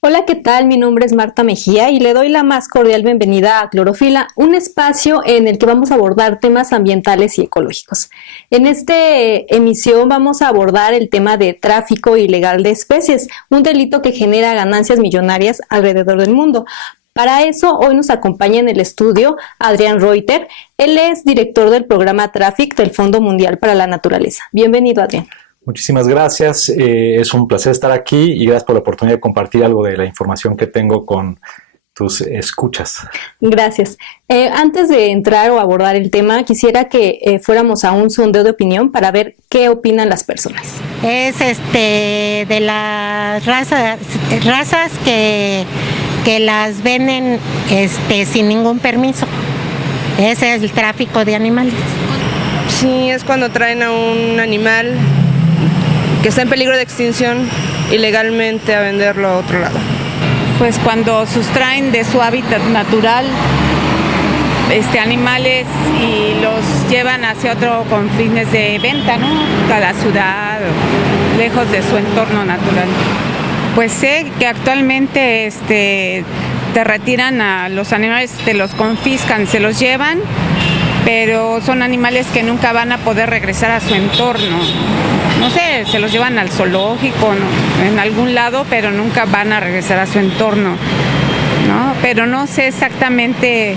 Hola, ¿qué tal? Mi nombre es Marta Mejía y le doy la más cordial bienvenida a Clorofila, un espacio en el que vamos a abordar temas ambientales y ecológicos. En esta emisión vamos a abordar el tema de tráfico ilegal de especies, un delito que genera ganancias millonarias alrededor del mundo. Para eso, hoy nos acompaña en el estudio Adrián Reuter. Él es director del programa Traffic del Fondo Mundial para la Naturaleza. Bienvenido, Adrián. Muchísimas gracias, es un placer estar aquí y gracias por la oportunidad de compartir algo de la información que tengo con tus escuchas. Gracias. Antes de entrar o abordar el tema, quisiera que fuéramos a un sondeo de opinión para ver qué opinan las personas. Es de las razas que las venden sin ningún permiso. Ese es el tráfico de animales. Sí, es cuando traen a un animal que está en peligro de extinción ilegalmente a venderlo a otro lado. Pues cuando sustraen de su hábitat natural animales y los llevan hacia otro con fines de venta, ¿no? A la ciudad, lejos de su entorno natural. Pues sé que actualmente te retiran a los animales, te los confiscan, se los llevan, pero son animales que nunca van a poder regresar a su entorno. No sé, se los llevan al zoológico, ¿no? En algún lado, pero nunca van a regresar a su entorno, ¿no? Pero no sé exactamente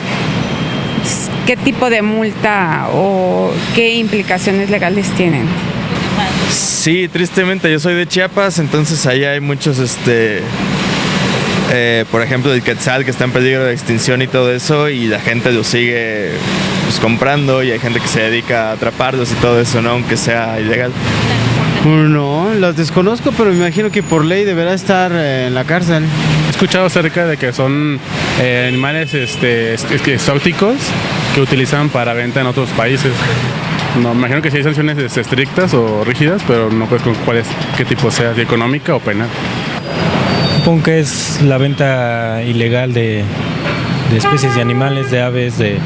qué tipo de multa o qué implicaciones legales tienen. Sí, tristemente, yo soy de Chiapas, entonces ahí hay muchos, por ejemplo, el quetzal que está en peligro de extinción y todo eso, y la gente lo sigue comprando, y hay gente que se dedica a atraparlos y todo eso, ¿no? Aunque sea ilegal. No, las desconozco, pero me imagino que por ley deberá estar en la cárcel. He escuchado acerca de que son animales exóticos que utilizan para venta en otros países. No, me imagino que sí hay sanciones estrictas o rígidas, pero no pues con qué tipo sea, si económica o penal. Supongo que es la venta ilegal de especies de animales, de aves, de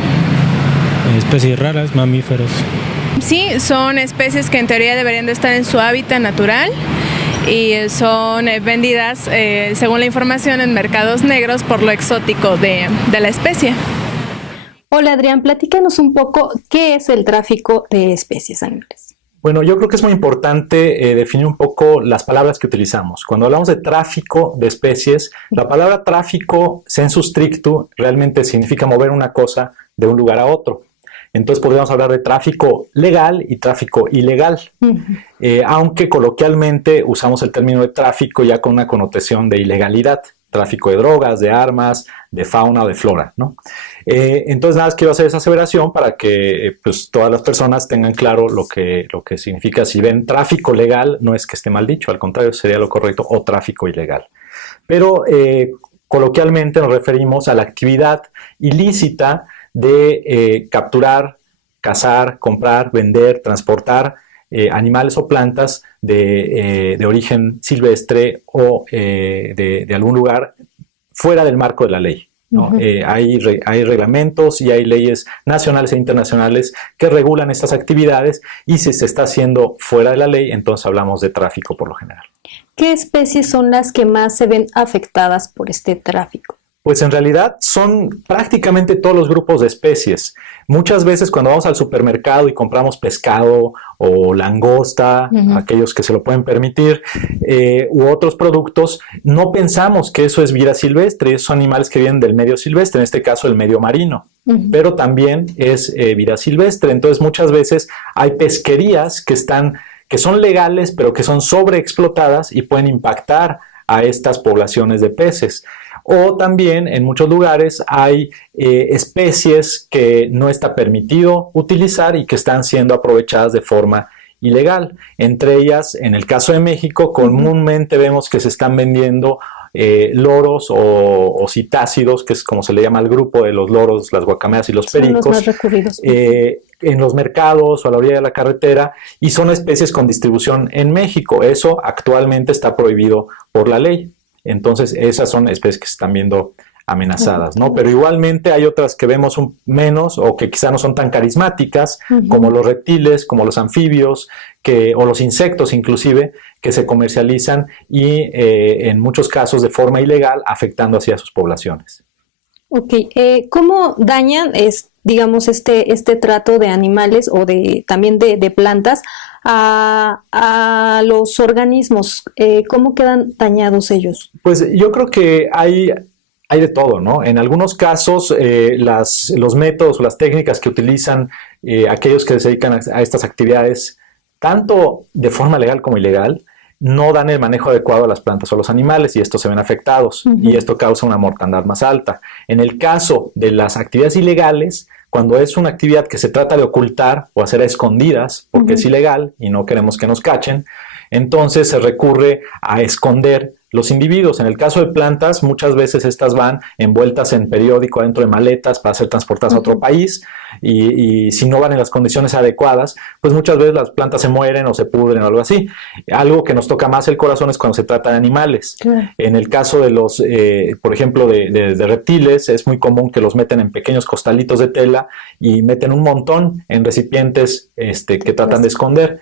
especies raras, mamíferos. Sí, son especies que en teoría deberían de estar en su hábitat natural y son vendidas, según la información, en mercados negros por lo exótico de la especie. Hola, Adrián, platícanos un poco qué es el tráfico de especies animales. Bueno, yo creo que es muy importante definir un poco las palabras que utilizamos. Cuando hablamos de tráfico de especies, la palabra tráfico, sensu stricto, realmente significa mover una cosa de un lugar a otro. Entonces podríamos hablar de tráfico legal y tráfico ilegal, aunque coloquialmente usamos el término de tráfico ya con una connotación de ilegalidad, tráfico de drogas, de armas, de fauna o de flora, ¿no? Entonces nada más quiero hacer esa aseveración para que pues, todas las personas tengan claro lo que significa. Si ven tráfico legal, no es que esté mal dicho, al contrario, sería lo correcto, o tráfico ilegal. Pero coloquialmente nos referimos a la actividad ilícita de capturar, cazar, comprar, vender, transportar animales o plantas de origen silvestre o de algún lugar fuera del marco de la ley, ¿no? Hay reglamentos y hay leyes nacionales e internacionales que regulan estas actividades, y si se está haciendo fuera de la ley, entonces hablamos de tráfico por lo general. ¿Qué especies son las que más se ven afectadas por este tráfico? Pues en realidad son prácticamente todos los grupos de especies. Muchas veces cuando vamos al supermercado y compramos pescado o langosta, aquellos que se lo pueden permitir, u otros productos, no pensamos que eso es vida silvestre, son animales que vienen del medio silvestre, en este caso el medio marino, pero también es vida silvestre. Entonces muchas veces hay pesquerías que son legales, pero que son sobreexplotadas y pueden impactar a estas poblaciones de peces. O también en muchos lugares hay especies que no está permitido utilizar y que están siendo aprovechadas de forma ilegal. Entre ellas, en el caso de México, comúnmente vemos que se están vendiendo loros o citácidos, que es como se le llama al grupo de los loros, las guacamayas y los pericos. Son los más recurridos. En los mercados o a la orilla de la carretera, y son especies con distribución en México. Eso actualmente está prohibido por la ley. Entonces, esas son especies que se están viendo amenazadas, ¿no? Pero igualmente hay otras que vemos menos o que quizá no son tan carismáticas, como los reptiles, como los anfibios, o los insectos inclusive, que se comercializan y en muchos casos de forma ilegal, afectando así a sus poblaciones. Ok, ¿cómo dañan, digamos, este trato de animales o también de plantas a los organismos? ¿Cómo quedan dañados ellos? Pues yo creo que hay de todo, ¿no? En algunos casos, los métodos o las técnicas que utilizan aquellos que se dedican a estas actividades, tanto de forma legal como ilegal, no dan el manejo adecuado a las plantas o los animales y estos se ven afectados y esto causa una mortandad más alta. En el caso de las actividades ilegales, cuando es una actividad que se trata de ocultar o hacer a escondidas, porque es ilegal y no queremos que nos cachen, entonces se recurre a esconder los individuos. En el caso de plantas, muchas veces estas van envueltas en periódico dentro de maletas para ser transportadas a otro país y si no van en las condiciones adecuadas, pues muchas veces las plantas se mueren o se pudren o algo así. Algo que nos toca más el corazón es cuando se trata de animales. En el caso de los, por ejemplo, de reptiles, es muy común que los meten en pequeños costalitos de tela y meten un montón en recipientes que tratan de esconder.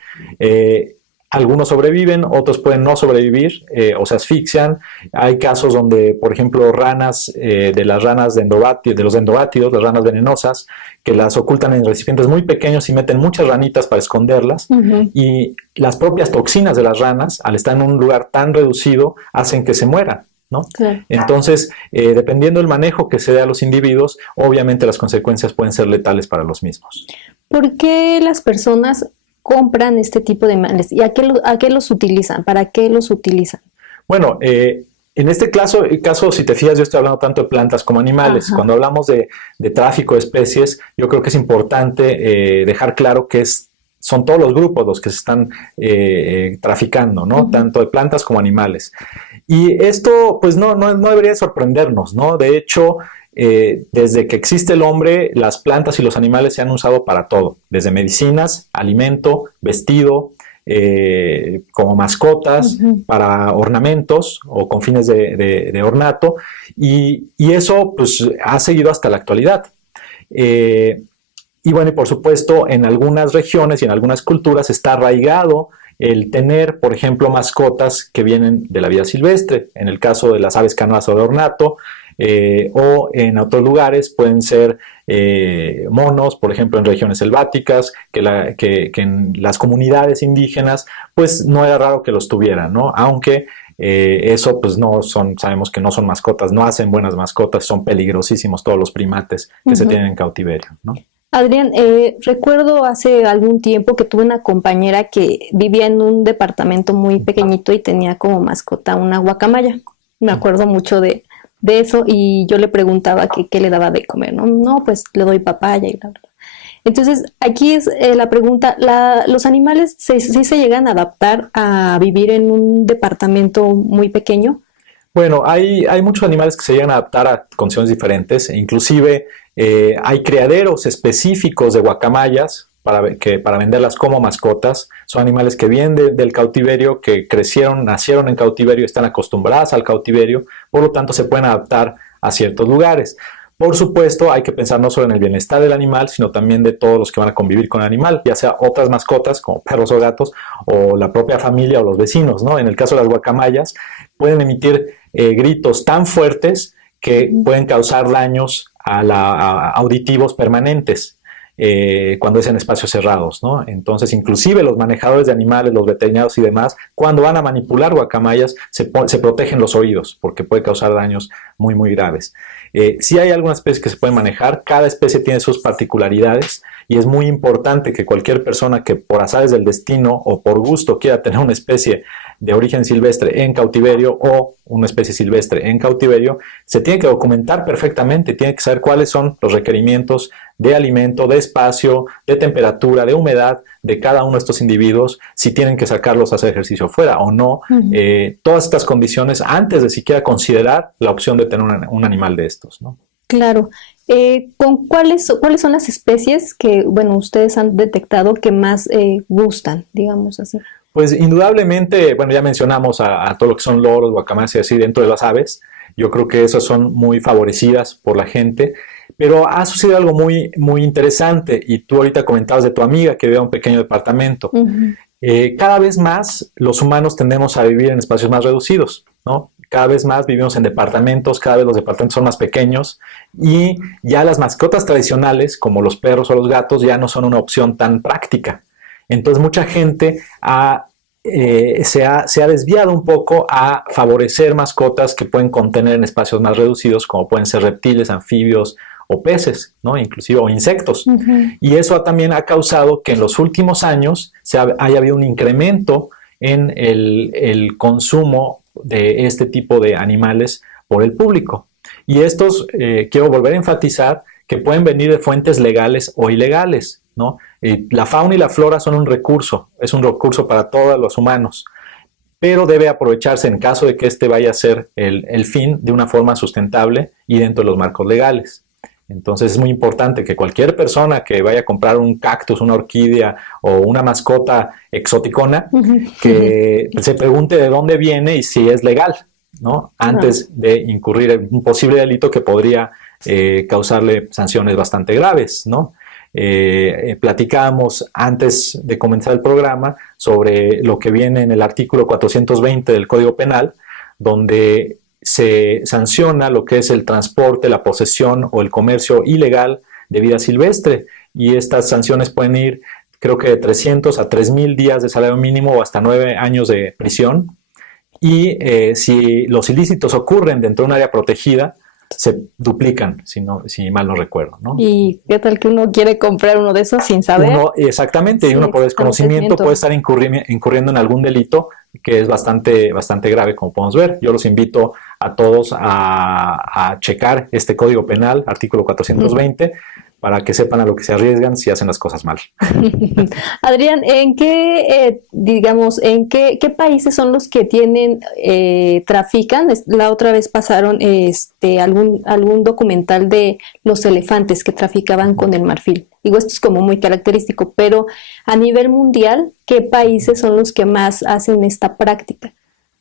Algunos sobreviven, otros pueden no sobrevivir o se asfixian. Hay casos donde, por ejemplo, ranas, de los endobátidos, las ranas venenosas, que las ocultan en recipientes muy pequeños y meten muchas ranitas para esconderlas. Y las propias toxinas de las ranas, al estar en un lugar tan reducido, hacen que se mueran, ¿no? Entonces, dependiendo del manejo que se dé a los individuos, obviamente las consecuencias pueden ser letales para los mismos. ¿Por qué las personas compran este tipo de animales? ¿Y a qué los utilizan? ¿Para qué los utilizan? Bueno, en este caso, si te fijas, yo estoy hablando tanto de plantas como animales. Cuando hablamos de tráfico de especies, yo creo que es importante dejar claro que son todos los grupos los que se están traficando, ¿no? Tanto de plantas como animales. Y esto, pues, no debería sorprendernos, ¿no? De hecho, desde que existe el hombre, las plantas y los animales se han usado para todo, desde medicinas, alimento, vestido, como mascotas, para ornamentos o con fines de ornato, y eso pues ha seguido hasta la actualidad. Y bueno, y por supuesto, en algunas regiones y en algunas culturas está arraigado el tener, por ejemplo, mascotas que vienen de la vida silvestre. En el caso de las aves canoas o de ornato, o en otros lugares pueden ser monos, por ejemplo, en regiones selváticas, que en las comunidades indígenas, pues no era raro que los tuvieran, ¿no? Aunque eso pues sabemos que no son mascotas, no hacen buenas mascotas, son peligrosísimos todos los primates que se tienen en cautiverio, ¿no? Adrián, recuerdo hace algún tiempo que tuve una compañera que vivía en un departamento muy pequeñito y tenía como mascota una guacamaya. Me acuerdo mucho de eso y yo le preguntaba qué le daba de comer, ¿no? No, pues le doy papaya y bla, bla. Entonces, aquí es la pregunta, ¿los animales sí se llegan a adaptar a vivir en un departamento muy pequeño? Bueno, hay muchos animales que se llegan a adaptar a condiciones diferentes, inclusive hay criaderos específicos de guacamayas para venderlas como mascotas. Son animales que vienen del cautiverio, que nacieron en cautiverio, están acostumbradas al cautiverio, por lo tanto se pueden adaptar a ciertos lugares. Por supuesto, hay que pensar no solo en el bienestar del animal, sino también de todos los que van a convivir con el animal, ya sea otras mascotas como perros o gatos, o la propia familia o los vecinos, ¿no? En el caso de las guacamayas, pueden emitir gritos tan fuertes que pueden causar daños auditivos permanentes cuando es en espacios cerrados, ¿no? Entonces, inclusive los manejadores de animales, los veterinarios y demás, cuando van a manipular guacamayas, se protegen los oídos porque puede causar daños muy, muy graves. Sí hay algunas especies que se pueden manejar, cada especie tiene sus particularidades y es muy importante que cualquier persona que por azares del destino o por gusto quiera tener una especie de origen silvestre en cautiverio o una especie silvestre en cautiverio, se tiene que documentar perfectamente, tiene que saber cuáles son los requerimientos de alimento, de espacio, de temperatura, de humedad de cada uno de estos individuos, si tienen que sacarlos a hacer ejercicio fuera o no, todas estas condiciones antes de siquiera considerar la opción de tener un animal de estos, ¿no? Claro. ¿Cuáles son las especies que, bueno, ustedes han detectado que más gustan, digamos así? Pues indudablemente, bueno, ya mencionamos a todo lo que son loros, guacamayas y así dentro de las aves. Yo creo que esas son muy favorecidas por la gente. Pero ha sucedido algo muy, muy interesante, y tú ahorita comentabas de tu amiga que vive en un pequeño departamento. Cada vez más los humanos tendemos a vivir en espacios más reducidos, ¿no? Cada vez más vivimos en departamentos, cada vez los departamentos son más pequeños, y ya las mascotas tradicionales, como los perros o los gatos, ya no son una opción tan práctica. Entonces mucha gente se ha desviado un poco a favorecer mascotas que pueden contener en espacios más reducidos, como pueden ser reptiles, anfibios o peces, ¿no? Inclusive o insectos. Y eso también ha causado que en los últimos años haya habido un incremento en el consumo de este tipo de animales por el público. Y estos, quiero volver a enfatizar, que pueden venir de fuentes legales o ilegales, ¿no? La fauna y la flora son un recurso, es un recurso para todos los humanos, pero debe aprovecharse en caso de que este vaya a ser el fin de una forma sustentable y dentro de los marcos legales. Entonces es muy importante que cualquier persona que vaya a comprar un cactus, una orquídea o una mascota exoticona, que se pregunte de dónde viene y si es legal, ¿no? Antes de incurrir en un posible delito que podría causarle sanciones bastante graves, ¿no? Platicábamos antes de comenzar el programa sobre lo que viene en el artículo 420 del Código Penal, donde se sanciona lo que es el transporte, la posesión o el comercio ilegal de vida silvestre, y estas sanciones pueden ir, creo que de 300 a 3,000 días de salario mínimo o hasta 9 años de prisión. Y si los ilícitos ocurren dentro de un área protegida, se duplican, si mal no recuerdo, ¿no? ¿Y qué tal que uno quiere comprar uno de esos sin saber? Exactamente, y uno por desconocimiento puede estar incurriendo en algún delito que es bastante grave, como podemos ver. Yo los invito a todos a checar este Código Penal, artículo 420, para que sepan a lo que se arriesgan si hacen las cosas mal. Adrián, ¿en qué países son los que trafican? La otra vez pasaron algún documental de los elefantes que traficaban con el marfil. Digo, esto es como muy característico, pero a nivel mundial, ¿qué países son los que más hacen esta práctica?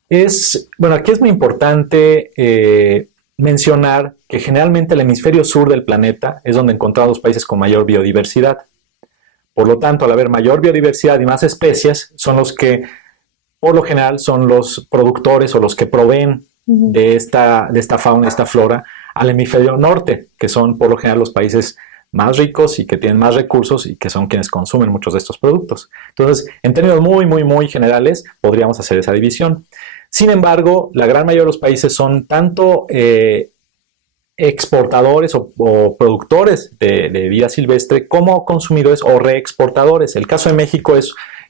Aquí es muy importante mencionar que generalmente el hemisferio sur del planeta es donde encontramos los países con mayor biodiversidad. Por lo tanto, al haber mayor biodiversidad y más especies, son los que, por lo general, son los productores o los que proveen de esta fauna, esta flora, al hemisferio norte, que son, por lo general, los países más ricos y que tienen más recursos y que son quienes consumen muchos de estos productos. Entonces, en términos muy, muy, muy generales, podríamos hacer esa división. Sin embargo, la gran mayoría de los países son tanto exportadores o productores de vida silvestre como consumidores o reexportadores. El caso de México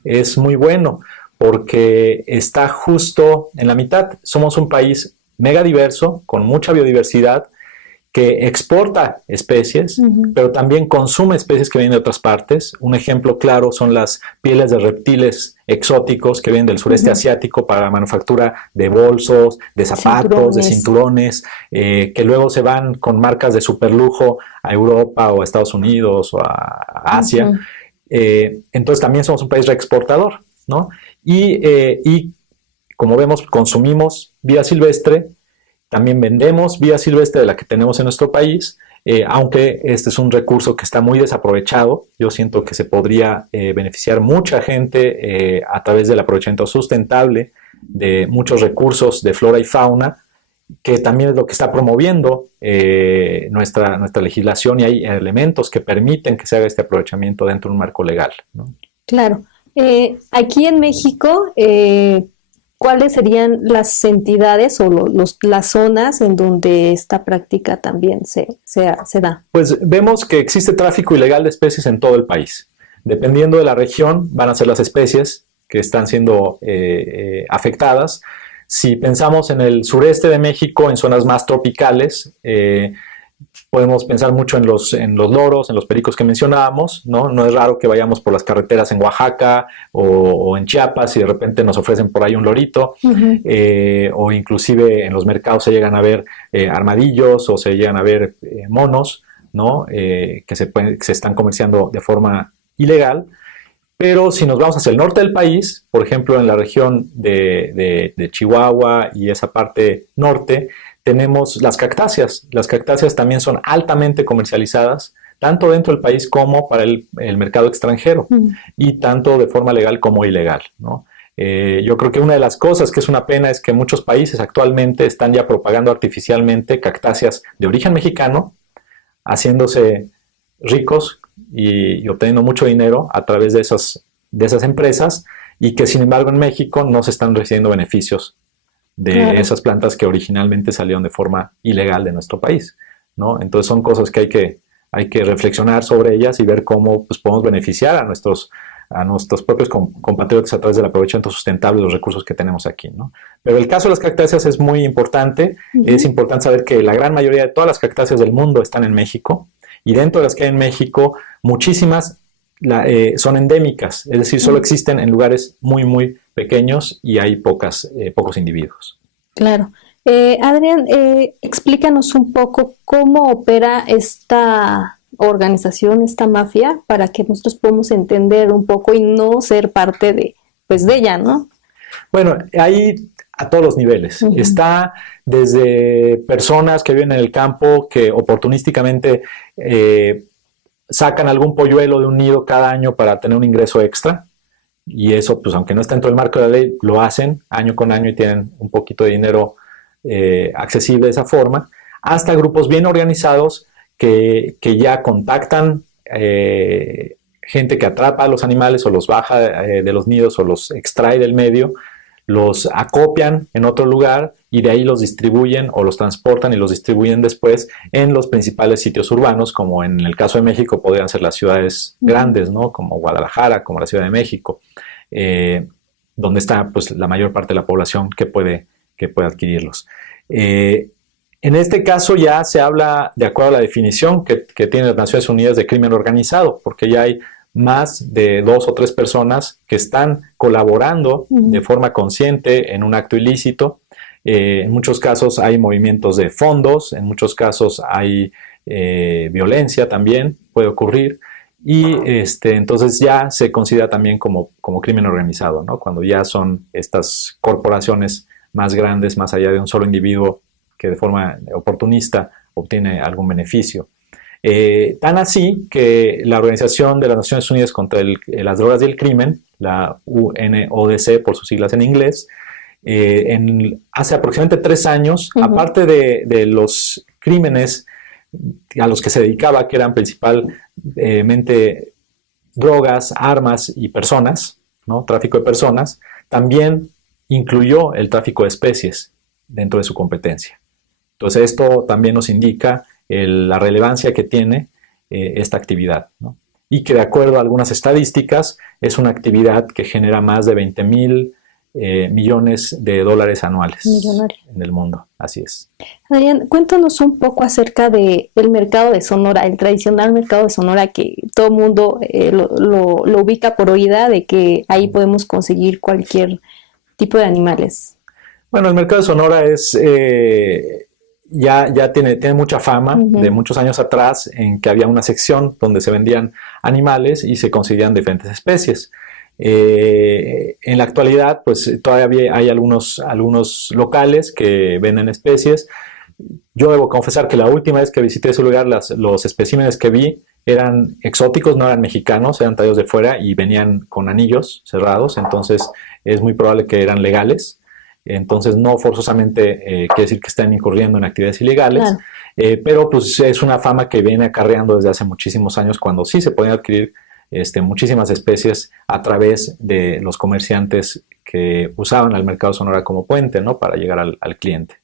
es muy bueno porque está justo en la mitad. Somos un país mega diverso, con mucha biodiversidad, que exporta especies, pero también consume especies que vienen de otras partes. Un ejemplo claro son las pieles de reptiles exóticos que vienen del sureste asiático para la manufactura de bolsos, de zapatos, de cinturones, que luego se van con marcas de superlujo a Europa o a Estados Unidos o a Asia. Entonces también somos un país reexportador, ¿no? Y como vemos, consumimos vida silvestre. También vendemos vida silvestre de la que tenemos en nuestro país, aunque este es un recurso que está muy desaprovechado. Yo siento que se podría beneficiar mucha gente a través del aprovechamiento sustentable de muchos recursos de flora y fauna, que también es lo que está promoviendo nuestra legislación, y hay elementos que permiten que se haga este aprovechamiento dentro de un marco legal, ¿no? Claro. Aquí en México, ¿cuáles serían las entidades o las zonas en donde esta práctica también se da? Pues vemos que existe tráfico ilegal de especies en todo el país. Dependiendo de la región, van a ser las especies que están siendo afectadas. Si pensamos en el sureste de México, en zonas más tropicales, podemos pensar mucho en los loros, en los pericos que mencionábamos, ¿no? No es raro que vayamos por las carreteras en Oaxaca o en Chiapas y de repente nos ofrecen por ahí un lorito, o inclusive en los mercados se llegan a ver armadillos o se llegan a ver monos, ¿no? Que se están comerciando de forma ilegal. Pero si nos vamos hacia el norte del país, por ejemplo en la región de Chihuahua y esa parte norte, tenemos las cactáceas. Las cactáceas también son altamente comercializadas, tanto dentro del país como para el mercado extranjero, y tanto de forma legal como ilegal, ¿no? Yo creo que una de las cosas que es una pena es que muchos países actualmente están ya propagando artificialmente cactáceas de origen mexicano, haciéndose ricos y obteniendo mucho dinero a través de esas empresas, y que sin embargo en México no se están recibiendo beneficios de esas plantas que originalmente salieron de forma ilegal de nuestro país, ¿no? Entonces son cosas que hay que reflexionar sobre ellas y ver cómo pues, podemos beneficiar a nuestros propios compatriotas a través del aprovechamiento sustentable de los recursos que tenemos aquí, ¿no? Pero el caso de las cactáceas es muy importante. Es importante saber que la gran mayoría de todas las cactáceas del mundo están en México, y dentro de las que hay en México, muchísimas son endémicas, es decir, solo existen en lugares muy, muy pequeños y hay pocos individuos. Claro. Adrián, explícanos un poco cómo opera esta organización, esta mafia, para que nosotros podamos entender un poco y no ser parte de ella, ¿no? Bueno, hay a todos los niveles. Está desde personas que viven en el campo que oportunísticamente sacan algún polluelo de un nido cada año para tener un ingreso extra, y eso, pues aunque no está dentro del marco de la ley, lo hacen año con año y tienen un poquito de dinero accesible de esa forma, hasta grupos bien organizados que ya contactan gente que atrapa a los animales o los baja de los nidos o los extrae del medio, los acopian en otro lugar y de ahí los distribuyen o los transportan y los distribuyen después en los principales sitios urbanos, como en el caso de México podrían ser las ciudades grandes, ¿no? Como Guadalajara, como la Ciudad de México, donde está pues, la mayor parte de la población que puede adquirirlos. En este caso ya se habla, de acuerdo a la definición que tienen las Naciones Unidas de crimen organizado, porque ya hay más de 2 o 3 personas que están colaborando de forma consciente en un acto ilícito. En muchos casos hay movimientos de fondos, en muchos casos hay violencia también, puede ocurrir, y entonces ya se considera también como crimen organizado, ¿no? Cuando ya son estas corporaciones más grandes, más allá de un solo individuo que de forma oportunista obtiene algún beneficio. Tan así que la Organización de las Naciones Unidas contra las Drogas y el Crimen, la UNODC por sus siglas en inglés, hace aproximadamente 3 años, aparte de los crímenes a los que se dedicaba, que eran principalmente drogas, armas y personas, ¿no? Tráfico de personas, también incluyó el tráfico de especies dentro de su competencia. Entonces esto también nos indica la relevancia que tiene esta actividad, ¿no? Y que de acuerdo a algunas estadísticas es una actividad que genera más de 20,000 millones de dólares anuales en el mundo. Así es. Adrián, cuéntanos un poco acerca del mercado de Sonora, el tradicional mercado de Sonora que todo el mundo lo ubica por oída, de que ahí podemos conseguir cualquier tipo de animales. Bueno, el mercado de Sonora es... Ya tiene mucha fama de muchos años atrás, en que había una sección donde se vendían animales y se conseguían diferentes especies. En la actualidad, pues todavía hay algunos locales que venden especies. Yo debo confesar que la última vez que visité ese lugar, los especímenes que vi eran exóticos, no eran mexicanos, eran traídos de fuera y venían con anillos cerrados, entonces es muy probable que eran legales. Entonces no forzosamente quiere decir que estén incurriendo en actividades ilegales, claro. Pero pues es una fama que viene acarreando desde hace muchísimos años, cuando sí se podían adquirir muchísimas especies a través de los comerciantes que usaban al mercado de Sonora como puente, ¿no? Para llegar al cliente.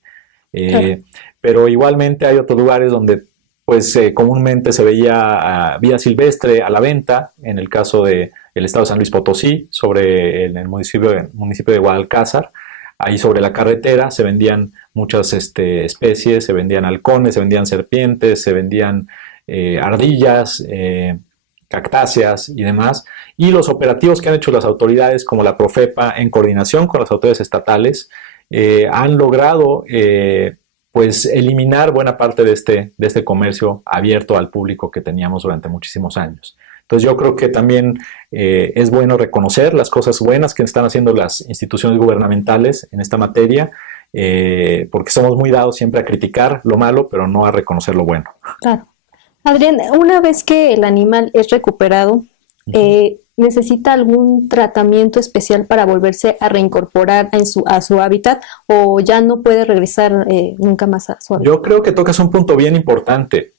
Claro. Pero igualmente hay otros lugares donde pues comúnmente se veía vida silvestre a la venta, en el caso del estado de San Luis Potosí, en el municipio de Guadalcázar. Ahí sobre la carretera se vendían muchas especies, se vendían halcones, se vendían serpientes, se vendían ardillas, cactáceas y demás. Y los operativos que han hecho las autoridades, como la Profepa, en coordinación con las autoridades estatales, han logrado pues eliminar buena parte de este comercio abierto al público que teníamos durante muchísimos años. Entonces yo creo que también es bueno reconocer las cosas buenas que están haciendo las instituciones gubernamentales en esta materia porque somos muy dados siempre a criticar lo malo, pero no a reconocer lo bueno. Claro. Adrián, una vez que el animal es recuperado, ¿necesita algún tratamiento especial para volverse a reincorporar a su hábitat o ya no puede regresar nunca más a su hábitat? Yo creo que tocas un punto bien importante.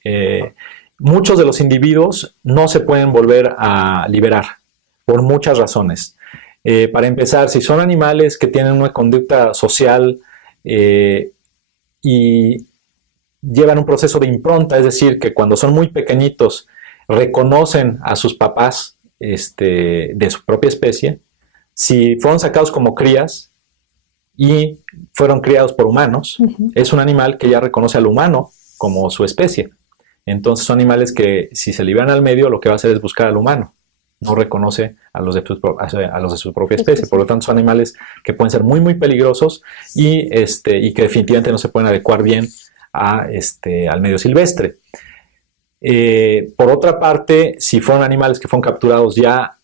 Muchos de los individuos no se pueden volver a liberar por muchas razones. Para empezar, si son animales que tienen una conducta social y llevan un proceso de impronta, es decir, que cuando son muy pequeñitos reconocen a sus papás de su propia especie, si fueron sacados como crías y fueron criados por humanos, es un animal que ya reconoce al humano como su especie. Entonces son animales que si se liberan al medio lo que va a hacer es buscar al humano, no reconoce a los de su propia especie. Por lo tanto son animales que pueden ser muy muy peligrosos y que definitivamente no se pueden adecuar bien al medio silvestre. Por otra parte, si fueron animales que fueron capturados ya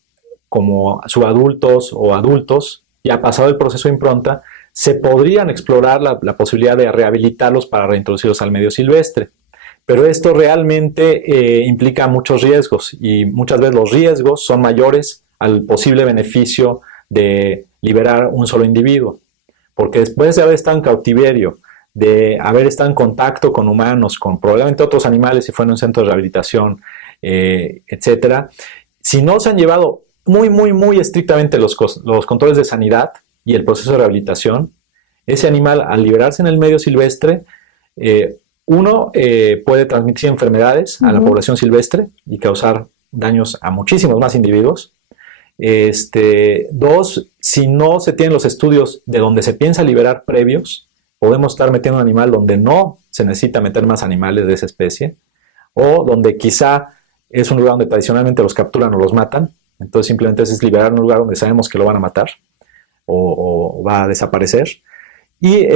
como subadultos o adultos, ya pasado el proceso de impronta, se podrían explorar la posibilidad de rehabilitarlos para reintroducirlos al medio silvestre. Pero esto realmente implica muchos riesgos y muchas veces los riesgos son mayores al posible beneficio de liberar un solo individuo. Porque después de haber estado en cautiverio, de haber estado en contacto con humanos, con probablemente otros animales si fue en un centro de rehabilitación, etcétera, si no se han llevado muy, muy, muy estrictamente los controles de sanidad y el proceso de rehabilitación, ese animal al liberarse en el medio silvestre, puede transmitir enfermedades a la población silvestre y causar daños a muchísimos más individuos. Dos, si no se tienen los estudios de donde se piensa liberar previos, podemos estar metiendo un animal donde no se necesita meter más animales de esa especie, o donde quizá es un lugar donde tradicionalmente los capturan o los matan, entonces simplemente es liberar un lugar donde sabemos que lo van a matar o va a desaparecer. Y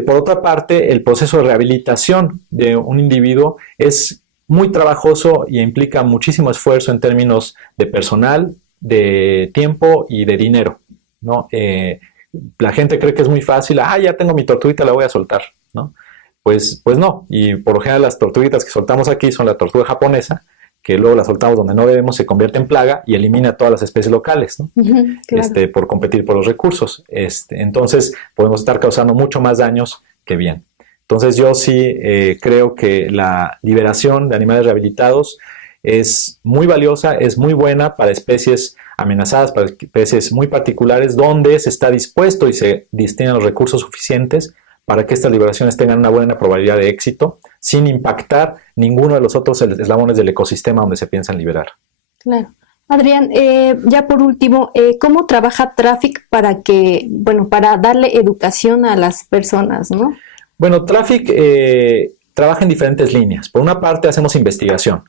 por otra parte, el proceso de rehabilitación de un individuo es muy trabajoso y implica muchísimo esfuerzo en términos de personal, de tiempo y de dinero, ¿no? La gente cree que es muy fácil, ya tengo mi tortuguita, la voy a soltar, ¿no? Pues no, y por lo general las tortuguitas que soltamos aquí son la tortuga japonesa, que luego la soltamos donde no debemos, se convierte en plaga y elimina todas las especies locales, ¿no? Claro. Por competir por los recursos. Entonces podemos estar causando mucho más daños que bien. Entonces yo sí creo que la liberación de animales rehabilitados es muy valiosa, es muy buena para especies amenazadas, para especies muy particulares, donde se está dispuesto y se destinan los recursos suficientes para que estas liberaciones tengan una buena probabilidad de éxito, sin impactar ninguno de los otros eslabones del ecosistema donde se piensan liberar. Claro. Adrián, ya por último, ¿cómo trabaja Traffic para darle educación a las personas, ¿no? Bueno, Traffic trabaja en diferentes líneas. Por una parte hacemos investigación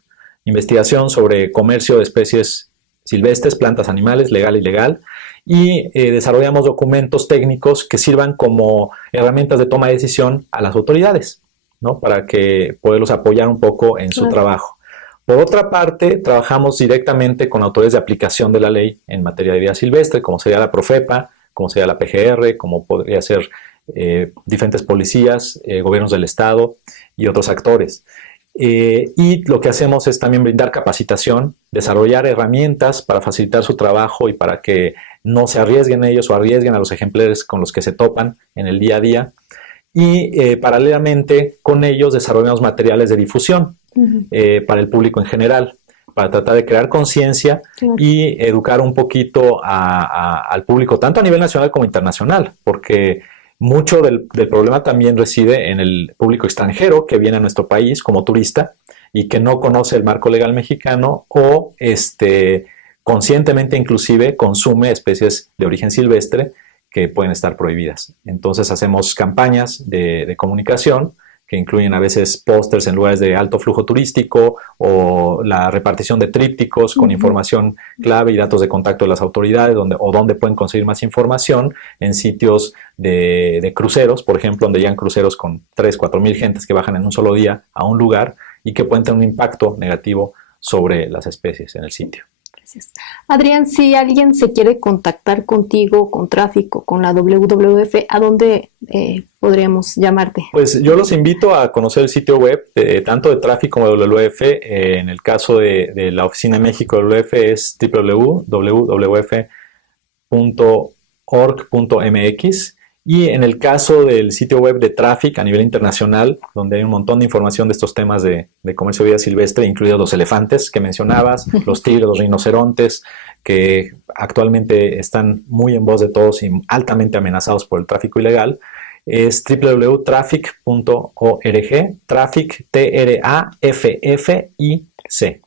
sobre comercio de especies silvestres, plantas, animales, legal e ilegal, y desarrollamos documentos técnicos que sirvan como herramientas de toma de decisión a las autoridades, ¿no? Para que poderlos apoyar un poco en su trabajo. Por otra parte, trabajamos directamente con autores de aplicación de la ley en materia de vida silvestre, como sería la Profepa, como sería la PGR, como podría ser diferentes policías, gobiernos del estado y otros actores. Y lo que hacemos es también brindar capacitación, desarrollar herramientas para facilitar su trabajo y para que no se arriesguen ellos o arriesguen a los ejemplares con los que se topan en el día a día. Y paralelamente con ellos desarrollamos materiales de difusión para el público en general, para tratar de crear conciencia y educar un poquito al público, tanto a nivel nacional como internacional, porque mucho del problema también reside en el público extranjero que viene a nuestro país como turista y que no conoce el marco legal mexicano o conscientemente inclusive consume especies de origen silvestre que pueden estar prohibidas. Entonces hacemos campañas de comunicación que incluyen a veces pósters en lugares de alto flujo turístico o la repartición de trípticos con información clave y datos de contacto de las autoridades donde pueden conseguir más información en sitios de cruceros, por ejemplo, donde llegan cruceros con 3-4 mil gentes que bajan en un solo día a un lugar y que pueden tener un impacto negativo sobre las especies en el sitio. Gracias. Adrián, si alguien se quiere contactar contigo, con tráfico, con la WWF, ¿a dónde podríamos llamarte? Pues yo los invito a conocer el sitio web tanto de tráfico como de WWF. En el caso de la Oficina de México de WWF es www.wwf.org.mx. Y en el caso del sitio web de Traffic a nivel internacional, donde hay un montón de información de estos temas de comercio de vida silvestre, incluidos los elefantes que mencionabas, los tigres, los rinocerontes, que actualmente están muy en voz de todos y altamente amenazados por el tráfico ilegal, es www.traffic.org, Traffic, Traffic.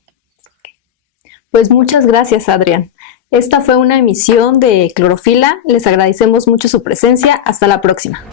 Pues muchas gracias, Adrián. Esta fue una emisión de Clorofila. Les agradecemos mucho su presencia. Hasta la próxima.